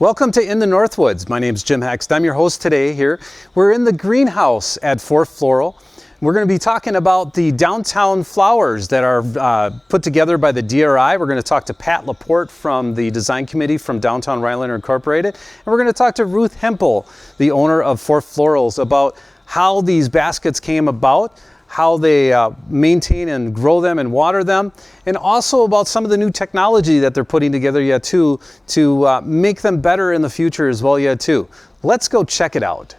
Welcome to In the Northwoods. My name is Jim Hext. I'm your host today here. We're in the greenhouse at 4th Floral. We're going to be talking about the downtown flowers that are put together by the DRI. We're going to talk to Pat LaPorte from the design committee from Downtown Rhinelander Incorporated. And we're going to talk to Ruth Hempel, the owner of 4th Florals, about how these baskets came about, how they maintain and grow them and water them, and also about some of the new technology that they're putting together yet too to make them better in the future as well yet too. Let's go check it out.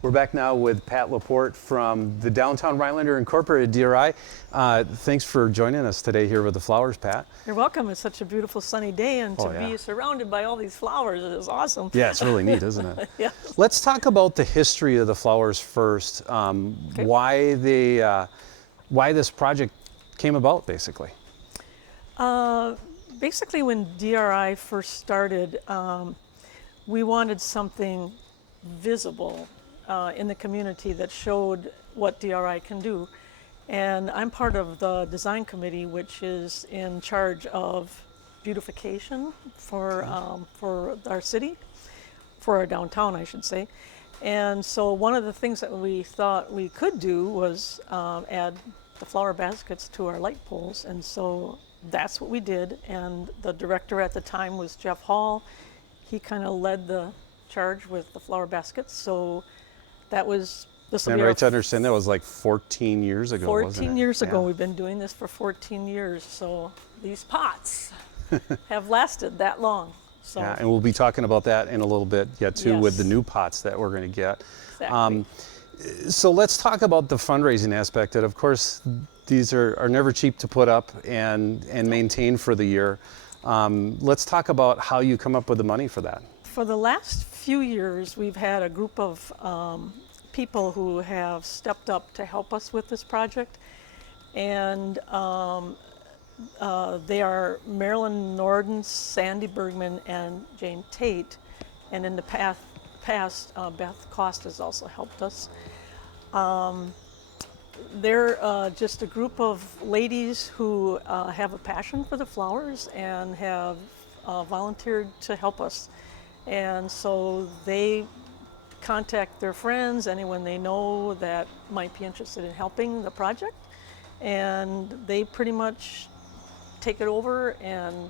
We're back now with Pat LaPorte from the Downtown Rhinelander Incorporated DRI. Thanks for joining us today here with the flowers, Pat. You're welcome. It's such a beautiful sunny day, and to be surrounded by all these flowers is awesome. Yeah, it's really neat, isn't it? Yeah. Let's talk about the history of the flowers first. Okay. Why this project came about, basically. Basically, when DRI first started, we wanted something visible in the community that showed what DRI can do. And I'm part of the design committee, which is in charge of beautification for our city, for our downtown, I should say. And so one of the things that we thought we could do was add the flower baskets to our light poles. And so that's what we did. And the director at the time was Jeff Hall. He kind of led the charge with the flower baskets. So that was, this will And be right to understand, that was like 14 years ago, 14 wasn't it? years ago. Yeah. We've been doing this for 14 years. So these pots have lasted that long. So Yeah, and we'll be talking about that in a little bit yet too, with the new pots that we're going to get. Exactly. So let's talk about the fundraising aspect. That of course these are never cheap to put up and maintain for the year. Let's talk about how you come up with the money for that. For the last few years, we've had a group of people who have stepped up to help us with this project. And they are Marilyn Norden, Sandy Bergman, and Jane Tate. And in the past, Beth Cost has also helped us. They're just a group of ladies who have a passion for the flowers and have volunteered to help us. And so they contact their friends, anyone they know that might be interested in helping the project, and they pretty much take it over, and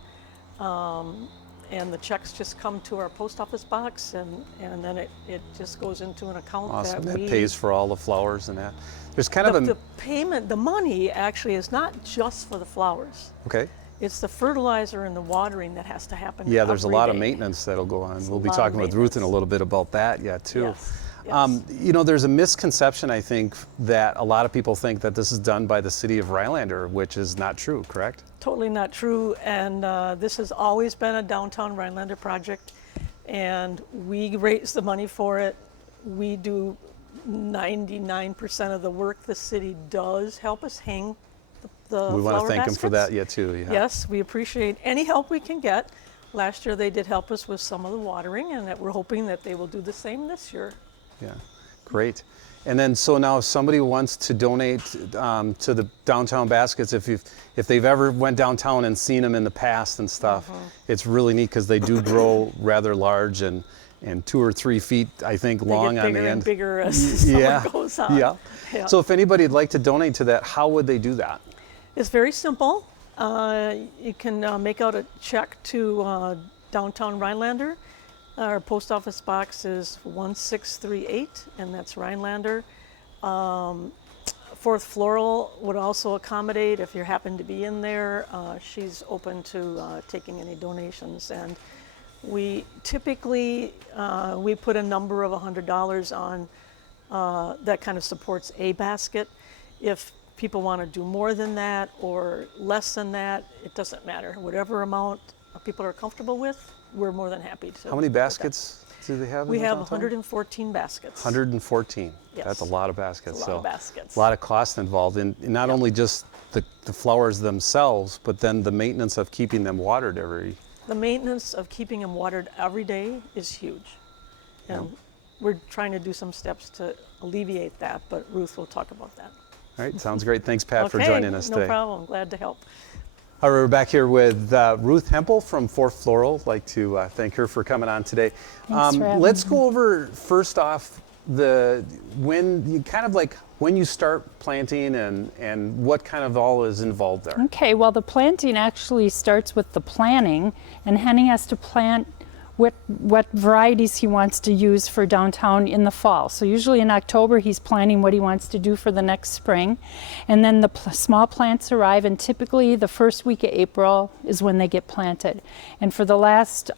the checks just come to our post office box, and then it just goes into an account. Awesome. that pays for all the flowers and that. There's kind of the payment, the money actually is not just for the flowers. Okay. It's the fertilizer and the watering that has to happen. Yeah, there's a lot of day. maintenance that'll go on. It's we'll a be lot talking of with Ruth in a maintenance. little bit about that yet too. Yes. Yes. You know, there's a misconception, I think, that a lot of people think that this is done by the city of Rhinelander, which is not true, correct? Totally not true, and this has always been a downtown Rhinelander project, and we raise the money for it. We do 99% of the work. The city does help us hang the We want flower to thank them for baskets. that yet too. Yeah. Yes, we appreciate any help we can get. Last year they did help us with some of the watering, and that we're hoping that they will do the same this year. Yeah, great. And then, so now if somebody wants to donate to the downtown baskets, if they've ever went downtown and seen them in the past and stuff, it's really neat because they do grow rather large and 2 or 3 feet, I think, long They get on bigger the and end. bigger as summer goes on. Yeah. Yeah. So if anybody would like to donate to that, how would they do that? It's very simple. You can make out a check to Downtown Rhinelander. Our post office box is 1638, and that's Rhinelander. 4th Floral would also accommodate if you happen to be in there. She's open to taking any donations. And we typically, we put a number of $100 on that kind of supports a basket. If people want to do more than that or less than that, it doesn't matter. Whatever amount people are comfortable with, we're more than happy to. How many baskets do they have? We in the have downtown? 114 baskets. 114. Yes. That's a lot of baskets. It's a lot of baskets. A lot of cost involved in not only just the flowers themselves, but then the maintenance of keeping them watered every. The maintenance of keeping them watered every day is huge. And we're trying to do some steps to alleviate that, but Ruth will talk about that. All right, sounds great. Thanks, Pat, for joining us today. No problem. Glad to help. All right, we're back here with Ruth Hempel from Fourth Floral. I'd like to thank her for coming on today. Thanks for having Let's me. go over first off when you start planting and what kind of all is involved there. Okay, well, the planting actually starts with the planning, and Henny has to plant what varieties he wants to use for downtown in the fall. So usually in October he's planning what he wants to do for the next spring, and then the small plants arrive, and typically the first week of April is when they get planted. And for the last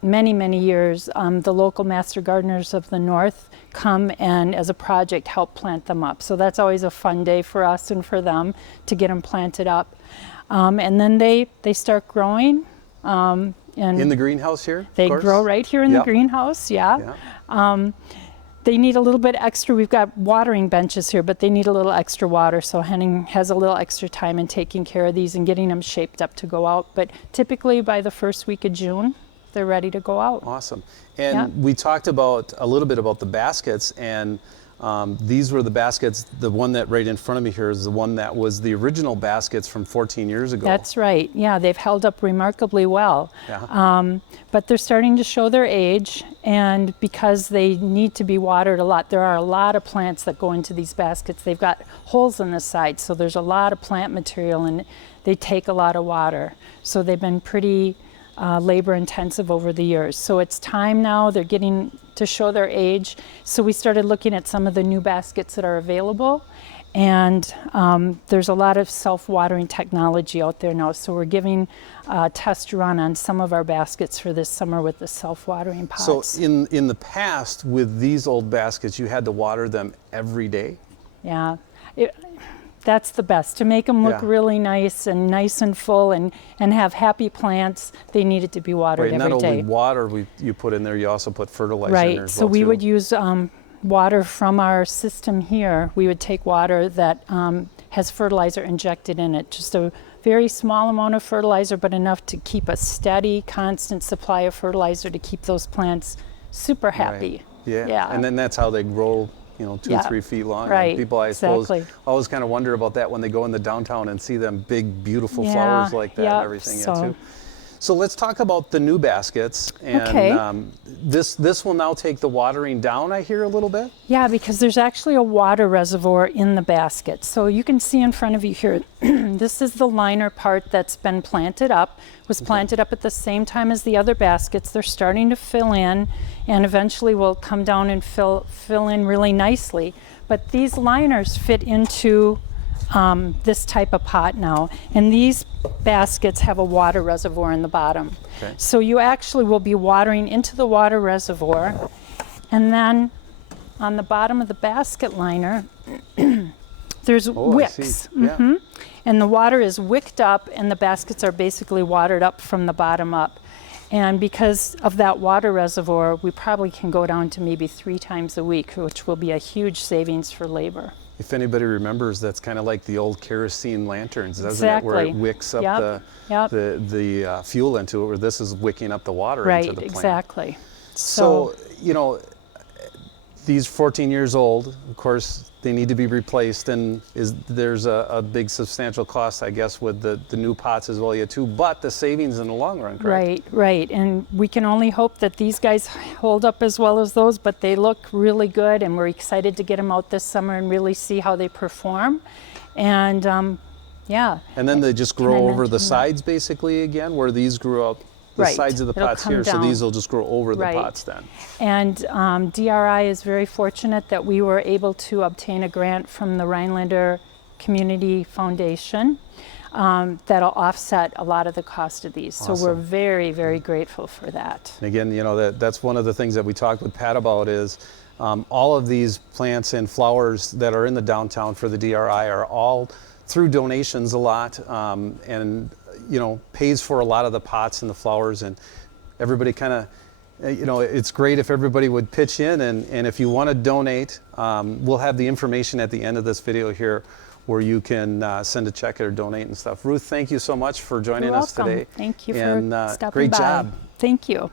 many years, the local master gardeners of the north come and as a project help plant them up. So that's always a fun day for us and for them to get them planted up. And then they start growing. And In the greenhouse here? they of course? grow right here in Yep. the greenhouse, yeah. They need a little bit extra. We've got watering benches here, but they need a little extra water. So Henning has a little extra time in taking care of these and getting them shaped up to go out. But typically by the first week of June, they're ready to go out. Awesome. And Yeah. we talked about a little bit about the baskets, and these were the baskets. The one that right in front of me here is the one that was the original baskets from 14 years ago. That's right. Yeah, they've held up remarkably well. Yeah. But they're starting to show their age, and because they need to be watered a lot, there are a lot of plants that go into these baskets. They've got holes in the side, so there's a lot of plant material, and they take a lot of water. So they've been pretty labor intensive over the years. So it's time now, they're getting to show their age. So we started looking at some of the new baskets that are available, and there's a lot of self-watering technology out there now. So we're giving a test run on some of our baskets for this summer with the self-watering pots. So in the past, with these old baskets, you had to water them every day? Yeah, that's the best. To make them look Yeah. really nice and full and have happy plants, they need it to be watered Right, every not day. only water you put in there, you also put fertilizer in there Right, as so well, we too. would use water from our system here. We would take water that has fertilizer injected in it, just a very small amount of fertilizer, but enough to keep a steady, constant supply of fertilizer to keep those plants super happy. Right. Yeah. Yeah. And then that's how they grow, 2 Yeah. 3 feet long. Right, And people, I suppose, exactly. always kind of wonder about that when they go in the downtown and see them big, beautiful Yeah, flowers like that and yep, everything. so- Too. So let's talk about the new baskets. And Okay. this will now take the watering down, I hear, a little bit? Yeah, because there's actually a water reservoir in the basket. So you can see in front of you here, this is the liner part that's been planted up. Was planted up at the same time as the other baskets. They're starting to fill in, and eventually will come down and fill in really nicely. But these liners fit into this type of pot now, and these baskets have a water reservoir in the bottom. Okay. So you actually will be watering into the water reservoir, and then on the bottom of the basket liner there's Oh, I wicks. see. Yeah. And the water is wicked up, and the baskets are basically watered up from the bottom up. And because of that water reservoir, we probably can go down to maybe 3 times a week, which will be a huge savings for labor. If anybody remembers, that's kind of like the old kerosene lanterns, doesn't it? Where it Exactly. wicks up Yep. the fuel into it, where this is wicking up the water Right, into the plant. exactly. So, these 14 years old, of course, they need to be replaced, and there's a big substantial cost, I guess, with the new pots as well, too, but the savings in the long run, correct? Right. And we can only hope that these guys hold up as well as those, but they look really good, and we're excited to get them out this summer and really see how they perform. And yeah. And then they just Can grow I over the mention that? sides, basically, again, where these grew up, the Right. sides of the It'll pots come here, so down. these will just grow over the Right. pots then. And DRI is very fortunate that we were able to obtain a grant from the Rhinelander Community Foundation that'll offset a lot of the cost of these. So we're Awesome. very, very grateful for that. And again, that's one of the things that we talked with Pat about is all of these plants and flowers that are in the downtown for the DRI are all through donations a lot, and pays for a lot of the pots and the flowers, and everybody kind of, it's great if everybody would pitch in, and if you want to donate, we'll have the information at the end of this video here where you can send a check or donate and stuff. Ruth, thank you so much for joining You're us welcome. today. Thank you and, for stopping great by. job. Thank you.